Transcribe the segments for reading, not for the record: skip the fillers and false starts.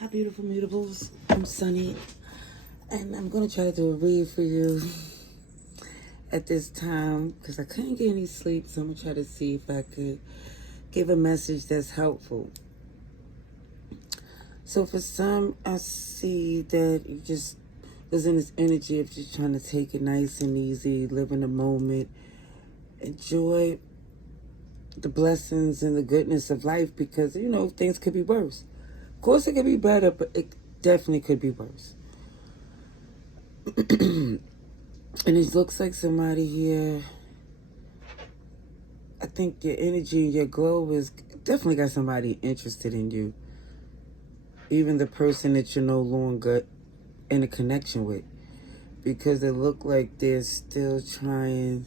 Hi, beautiful mutables. I'm Sunny, and I'm going to try to do a read for you at this time because I couldn't get any sleep, so I'm going to try to see if I could give a message that's helpful. So for some, I see that you just was in this energy of just trying to take it nice and easy, live in the moment, enjoy the blessings and the goodness of life because, things could be worse. Of course, it could be better, but it definitely could be worse. And it looks like somebody here, I think your energy and your glow is definitely got somebody interested in you. Even the person that you're no longer in a connection with. Because it looked like they're still trying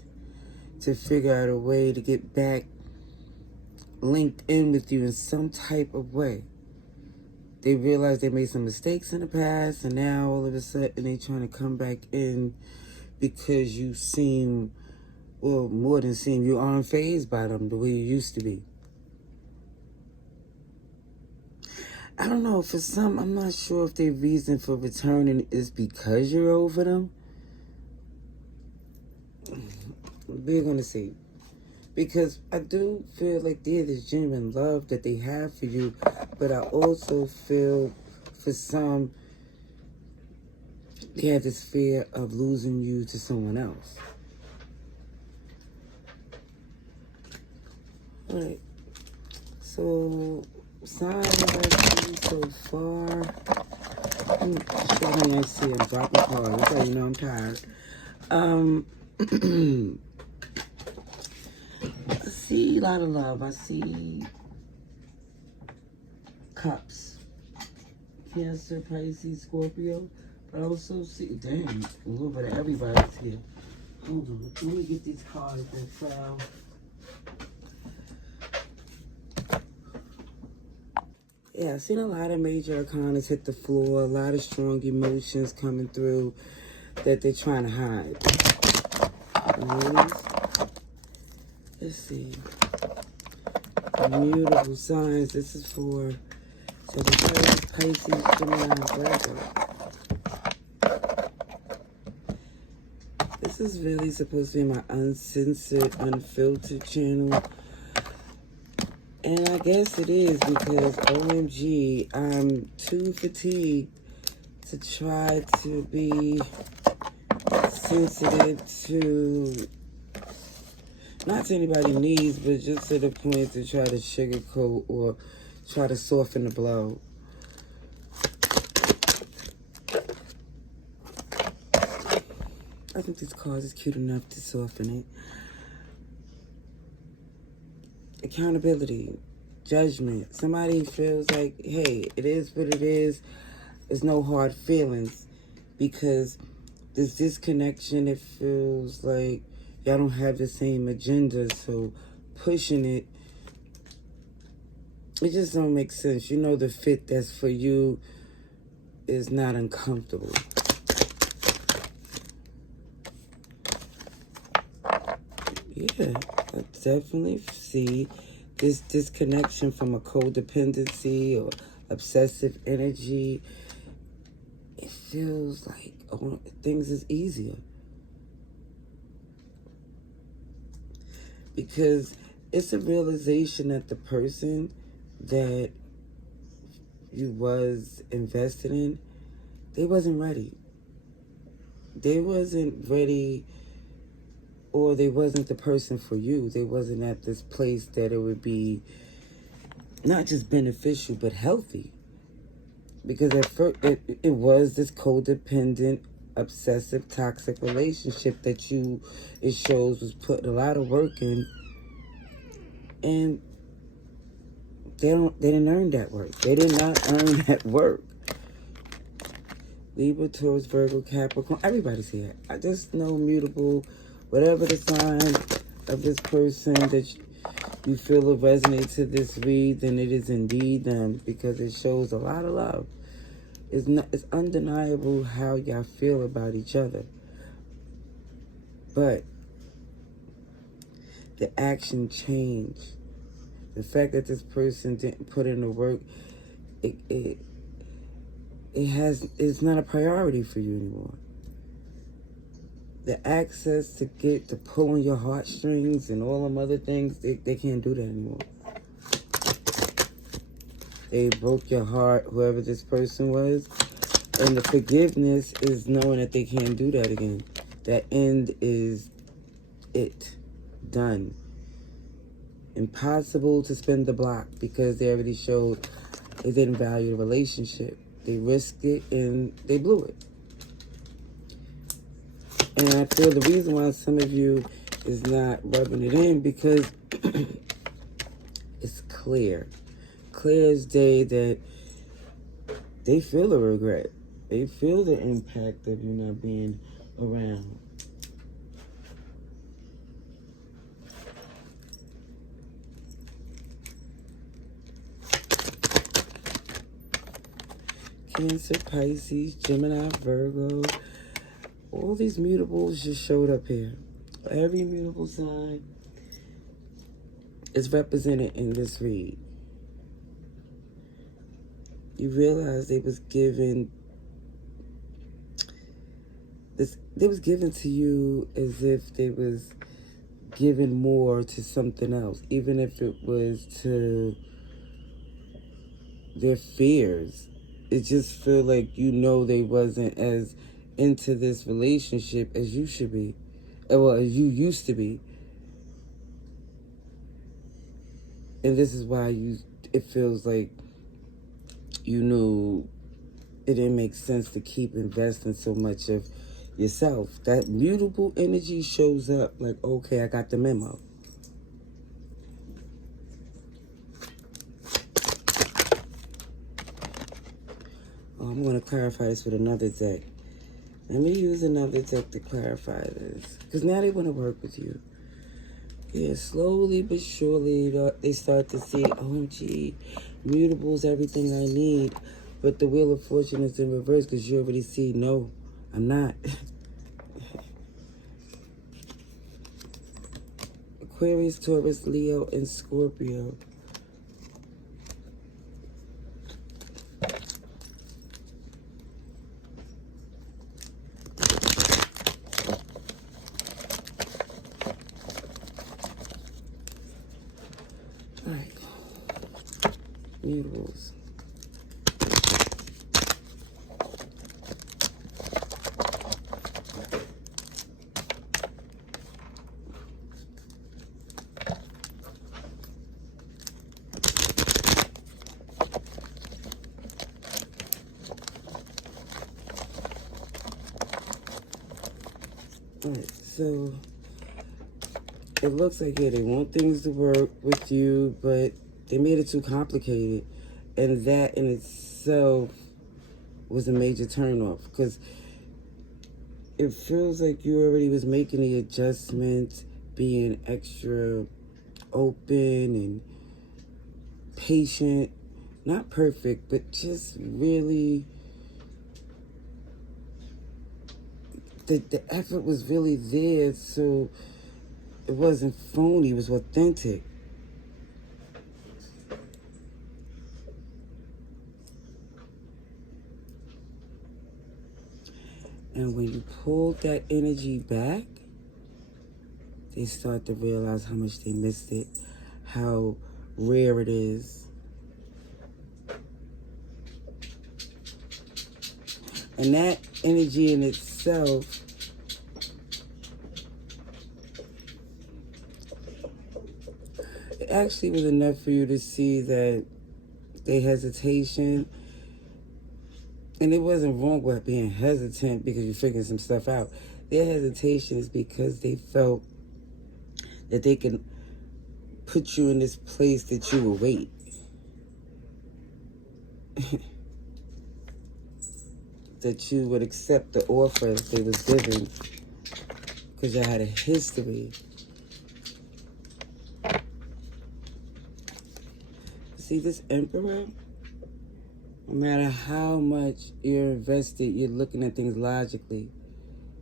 to figure out a way to get back linked in with you in some type of way. They realized they made some mistakes in the past, and now all of a sudden they're trying to come back in because you seem, well, more than seem, you aren't fazed by them the way you used to be. I don't know, for some, I'm not sure if their reason for returning is because you're over them. We're going to see. Because I do feel like there's this genuine love that they have for you, but I also feel for some, they have this fear of losing you to someone else. Alright, so signs I see so far. I see I'm dropping cards. That's how you know I'm tired. I see a lot of love. I see cups. Cancer, Pisces, Scorpio. But I also see, dang, a little bit of everybody's here. Hold on, let me get these cards that fell. Yeah, I've seen a lot of major arcanas hit the floor, a lot of strong emotions coming through that they're trying to hide. Let's see. Mutable signs. This is for Sagittarius, Pisces, Gemini, Virgo. This is really supposed to be my uncensored, unfiltered channel. And I guess it is because, OMG, I'm too fatigued to try to be sensitive to, not to anybody's needs, but just to the point to try to sugarcoat or try to soften the blow. I think this card is cute enough to soften it. Accountability, judgment. Somebody feels like, hey, it is what it is. There's no hard feelings because there's disconnection. It feels like y'all don't have the same agenda, so pushing it just don't make sense. You know the fit that's for you is not uncomfortable. Yeah, I definitely see this disconnection from a codependency or obsessive energy. It feels like things is easier. Because it's a realization that the person that you was invested in, they wasn't ready. They wasn't ready, or they wasn't the person for you. They wasn't at this place that it would be not just beneficial, but healthy. Because at first, it was this codependent, obsessive, toxic relationship that it shows was putting a lot of work in. And they didn't earn that work. They did not earn that work. Libra, Taurus, Virgo, Capricorn, everybody's here. I just know mutable, whatever the sign of this person that you feel will resonate to this read, then it is indeed them, because it shows a lot of love. It's undeniable how y'all feel about each other. But the action changed. The fact that this person didn't put in the work, it it's not a priority for you anymore. The access to get to pull on your heartstrings and all them other things, they can't do that anymore. They broke your heart, whoever this person was. And the forgiveness is knowing that they can't do that again. That end is it. Done. Impossible to spin the block because they already showed they didn't value the relationship. They risked it and they blew it. And I feel the reason why some of you is not rubbing it in because it's clear. Clear as day that they feel the regret. They feel the impact of you not being around. Cancer, Pisces, Gemini, Virgo. All these mutables just showed up here. Every mutable sign is represented in this read. You realize they was given to you as if they was given more to something else, even if it was to their fears. It just feel like they wasn't as into this relationship as you should be, well, as you used to be. And this is why it feels like you knew it didn't make sense to keep investing so much of yourself. That mutable energy shows up like, okay, I got the memo. I'm going to clarify this with another deck. Let me use another deck to clarify this. Because now they want to work with you. Yeah, slowly but surely they start to see, OMG, mutable's everything I need. But the Wheel of Fortune is in reverse because you already see, no, I'm not. Aquarius, Taurus, Leo, and Scorpio. All right. Mutables. Alright, so it looks like, yeah, they want things to work with you, but they made it too complicated. And that in itself was a major turnoff because it feels like you already was making the adjustments, being extra open and patient. Not perfect, but just really... The effort was really there, so it wasn't phony, it was authentic. And when you pull that energy back, they start to realize how much they missed it, how rare it is. And that energy in itself it actually was enough for you to see that their hesitation, and it wasn't wrong with being hesitant because you're figuring some stuff out. Their hesitation is because they felt that they can put you in this place that you will wait. That you would accept the offer they was given because you had a history. See, this Emperor, no matter how much you're invested, you're looking at things logically,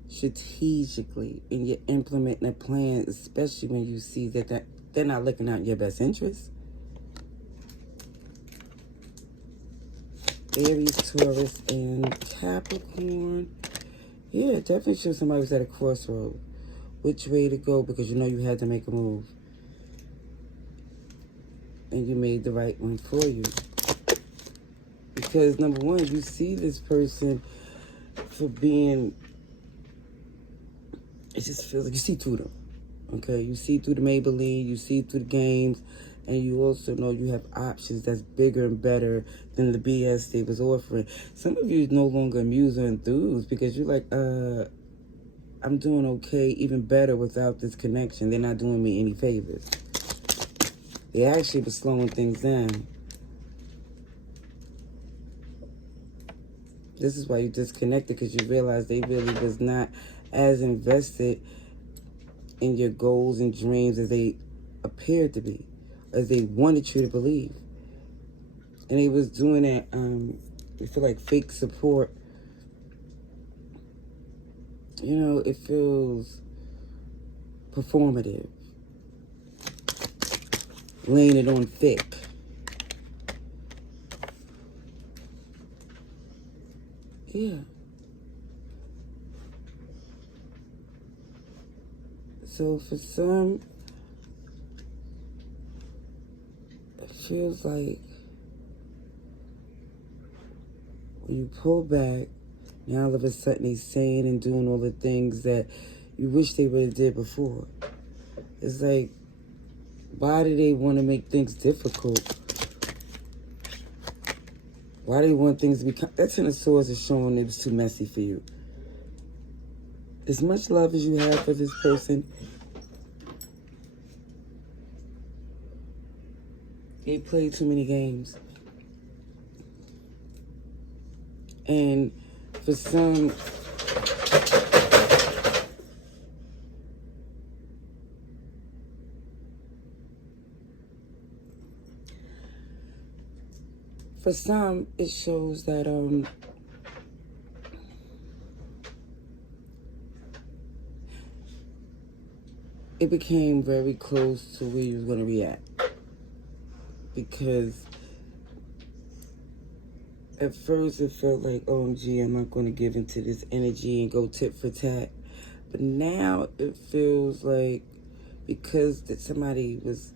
strategically, and you're implementing a plan, especially when you see that they're not looking out in your best interest. Aries, Taurus, and Capricorn. Yeah, it definitely shows somebody was at a crossroad. Which way to go, because you know you had to make a move. And you made the right one for you. Because, number one, you see this person for being... It just feels like you see through them. Okay? You see through the Maybelline, you see through the games, and you also know you have options that's bigger and better than the BS they was offering. Some of you no longer amuse or enthused because you're like, I'm doing okay, even better without this connection. They're not doing me any favors. They actually were slowing things down. This is why you disconnected, because you realize they really was not as invested in your goals and dreams as they appeared to be, as they wanted you to believe. And they was doing that, I feel like fake support. You know, it feels performative. Laying it on thick. Yeah. So for some, it feels like when you pull back, now all of a sudden they're saying and doing all the things that you wish they would have did before. It's like, why do they want to make things difficult? Why do they want things to be... That Ten of Swords is showing it was too messy for you. As much love as you have for this person, they played too many games. And for some... For some, it shows that it became very close to where you was going to react. Because at first it felt like, OMG, I'm not going to give into this energy and go tit for tat. But now it feels like, because that somebody was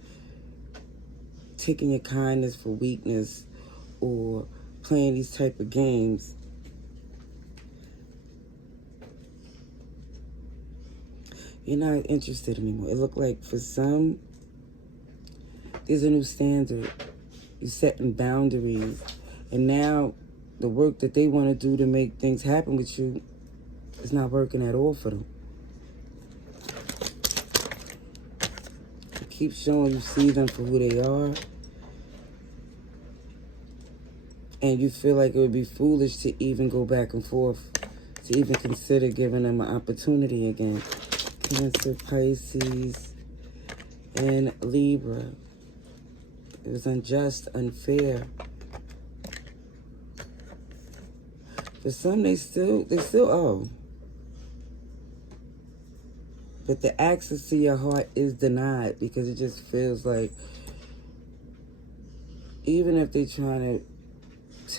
taking your kindness for weakness or playing these type of games, you're not interested anymore. It looked like for some, there's a new standard. You're setting boundaries. And now the work that they want to do to make things happen with you is not working at all for them. It keeps showing you see them for who they are. And you feel like it would be foolish to even go back and forth, to even consider giving them an opportunity again. Cancer, Pisces, and Libra. It was unjust, unfair. For some, they still owe. But the access to your heart is denied, because it just feels like, even if they're trying to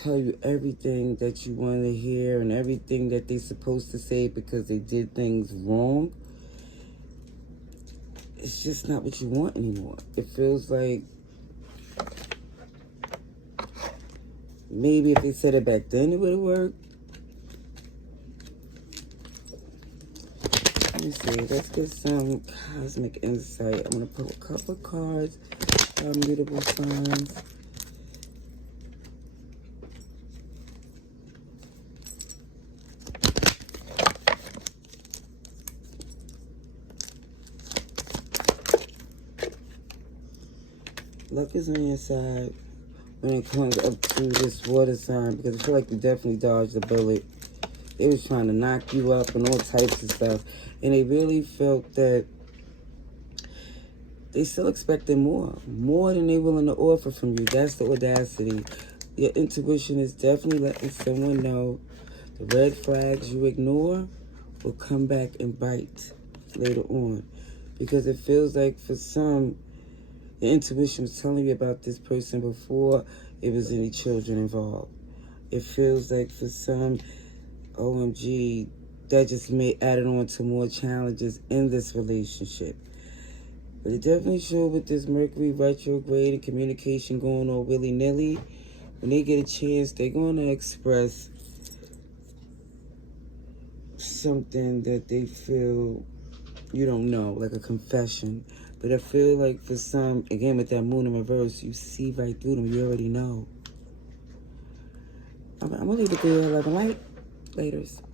tell you everything that you want to hear and everything that they're supposed to say because they did things wrong, it's just not what you want anymore. It feels like maybe if they said it back then, it would have worked. Let me see. Let's get some cosmic insight. I'm going to pull a couple of cards. Mutable signs. Luck is on your side when it comes up to this water sign, because I feel like you definitely dodged a bullet. They was trying to knock you up and all types of stuff. And they really felt that they still expected more than they willing to offer from you. That's the audacity. Your intuition is definitely letting someone know the red flags you ignore will come back and bite later on. Because it feels like for some, the intuition was telling you about this person before it was any children involved. It feels like for some, OMG, that just may add on to more challenges in this relationship. But it definitely showed with this Mercury retrograde and communication going on willy-nilly. When they get a chance, they're going to express something that they feel you don't know, like a confession. But I feel like for some, again, with that moon in reverse, you see right through them. You already know. I'm going to leave it there, 11 light. Laters.